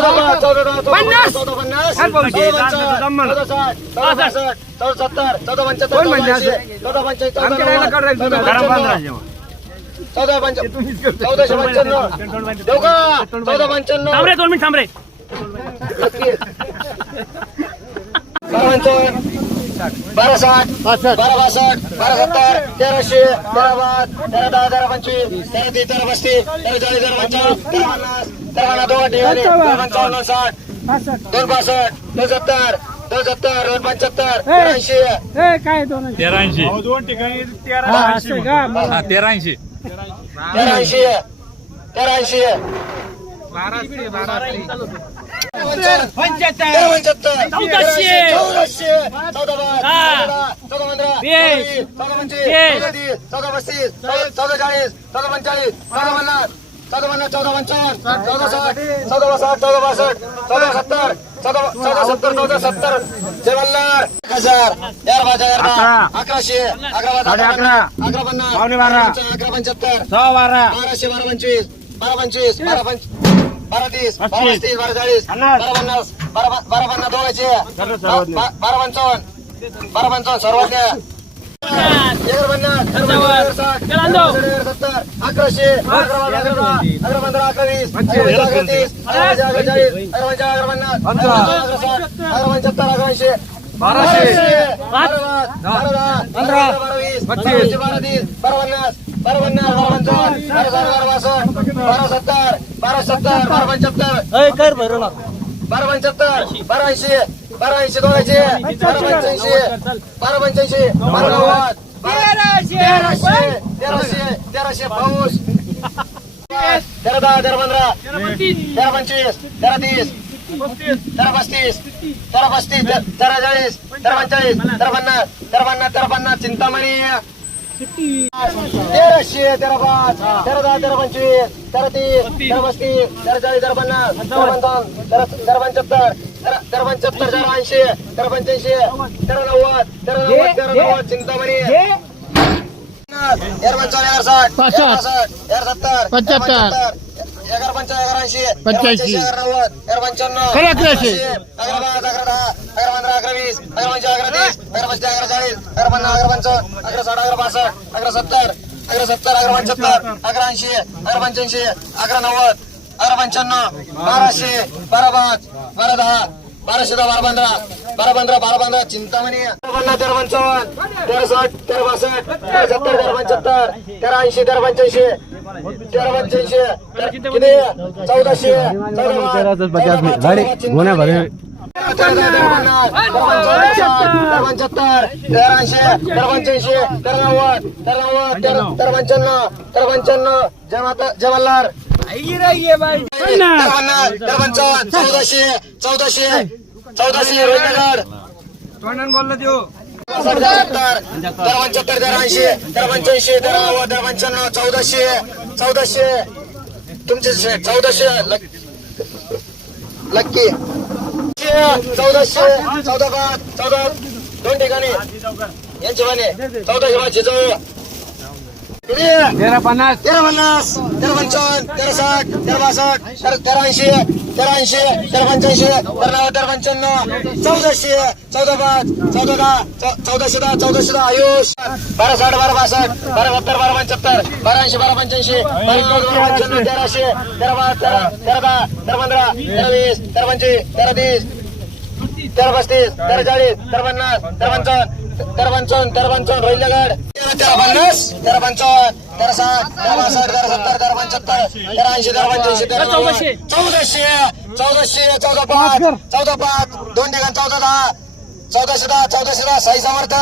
पन्नास. चौदा. पंच्याण्णव, चौदा पंच्याण्णव चौदाशे पंच्याण्णव देऊ का चौदा पंच्याण्णव थांब रे दोन मिनिट थांब रे बारा बारा साठ बारा बासष्ट बारा सत्तर तेराशे तेरा पाच तेरा दहा तेरा पंचवीस तेरा तीस तेरा पस्तीस तेरा चाळीस तेरा पंचाळीस तेरा पन्नास पन्नास दोन ठिकाणी दोन पंचावन्न साठ. दोन पासष्ट. दोन सत्तर. दोन सत्तर. दोन पंच्याहत्तर. तेरा ऐंशी काय दोन तेराऐंशी. दोन ठिकाणी हा तेराऐंशी तेरा ऐंशी तेरा ऐंशी पंच्याहत्तर तेरा पंच्याहत्तर. चौदाशे. चौदाशे चौदा पाच हा. चौदा दहा, चौदा पंधरा. वीस. चौदा पंचवीस. वीस. चौदा तीस चौदा पस्तीस. चौदा- चौदा चाळीस. चौदा पंचाळीस. चौदा पन्नास. चौदा पन्नास चौदा पंचावन्न चौदा साठ चौदा साठ चौदा पासष्ट चौदा सत्तर चौदा चौदा सत्तर चौदा सत्तर जय मल्हार एक हजार पाच हजार. अकराशे अकरा अकरा अकरा. पन्नास बारा. अकरा पंच्याहत्तर सहा बारा बाराशे बारा पंचवीस बारा पंचवीस बारा पंच बारा तीस बारा. पस्तीस बारा चाळीस. बारा पन्नास बारा बारा पन्नास दोघांचे बारा पंचावन्न बारा पंचावन्न सर्वज्ञ एक पन्नास पंचावन्न. साठ चला अंदाज. सत्तर अकराशे अकरा पंधरा अकरा वीस अकरा तीस अकरा चाळीस अकरा अकरा पन्नास अकरा पंच्याहत्तर बाराशे. बारा पंधरा. वीस पच्चीस. बारा पंचवीस, बारा तीस बारा बारा पन्नास बारा बारा बासष्ट बारा सत्तर बारा सत्तर बारा पंच्याहत्तर बारा पंच्याहत्तर बारा ऐंशी बारा ऐंशी बारा पंच्याऐंशी बारा पंच्याऐंशी बारा नव्वद तेराशे तेराशे तेराशे पाऊस. तेरा दहा तेरा पंधरा. तेरा पंचवीस तेरा तीस. तेरा पस्तीस. तेरा पस्तीस ते- तेरा चाळीस तेरा पंचाळीस तेरा पन्नास तेरा पन्नास तेरा पन्नास. चिंतामणी. तेराशे तेरा पाच. तेरा दहा तेरा पंचवीस. तेरा तीस तेरा पस्तीस तेरा चाळीस तेरा पन्नास तेरा पंचावन्न. तेरा तेरा पंच्याहत्तर तेरा तेरा पंच्याहत्तर तेरा ऐंशी तेरा पंच्याऐंशी तेरा नव्वद तेरा नव्वद तेरा नव्वद चिंतामणी तेरा पंचावन्न एगार साठ पासष्ट एगार सत्तर पंच्याहत्तर पंच्याऐंशी. अकरा सत्तर अकरा पंच्याहत्तर अकरा ऐंशी अकरा पंच्याऐंशी अकरा नव्वद अकरा पंच्याण्णव बाराशे बारा पाच बारा दहा बाराशे दहा बारा पंधरा. बारा पंधरा बारा पंधरा. चिंतामणी. पन्नास तेरा पंचावन्न तेरा साठ तेरा बासष्ट तेरा सत्तर तेरा पंच्याहत्तर तेरा ऐंशी तेरा पंच्याऐंशी तेरा पंच्याऐंशी किती? चौदाशे. चौदा पंच्याहत्तर तेरा ऐंशी तेरा पंच्याऐंशी तेरा नव्वद तेरा नव्वद तेरा पंच्याण्णव तेरा पंच्याण्णव जय माता जय मल्हार. चौदाशे चौदाशे चौदाशे रोहितनगर तोंडाने बोललं देऊ सत्तर पंच्याहत्तर ऐंशी पंच्याऐंशी पंच्याण्णव चौदाशे चौदाशे तुमचे चौदाशे लक्की चौदाशे चौदा चौदा दोन ठिकाणी यांचे म्हणे चौदाशे पाच तेरा पन्नास. तेरा पन्नास तेरा पंचावन्न तेरा साठ तेरा बासष्ट तेरा तेरा ऐंशी तेरा ऐंशी तेरा पंच्याऐंशी तेरा नव्वद तेरा पंच्याण्णव चौदाशे चौदा पाच चौदा दहा चौ- चौदाशे दहा चौदाशे दहा आयुष. बारा साठ बारा बासष्ट बारा सत्तर बारा पंच्याहत्तर बारा ऐंशी बारा पंच्याऐंशी बारा पंच्याण्णव तेराशे तेरा पाच तेरा तेरा दहा तेरा पंधरा तेरा वीस तेरा पंचवीस तेरा तीस तेरा पस्तीस तेरा चाळीस तेरा पन्नास तेरा पंचावन्न तेरा पंचावन्न तेरा पंचावन्न रोहिल्यागड तेरा पन्नास तेरा पंचावन्न तेरा साठ तेरा बासष्ट तेरा सत्तर तेरा पंच्याहत्तर तेरा ऐंशी तेरा पंच्याऐंशी तेरा चौदाशे. चौदाशे चौदा पाच चौदा पाच दोन ठिकाण चौदा दहा चौदाशे दहा चौदाशे दहा साई समर्थ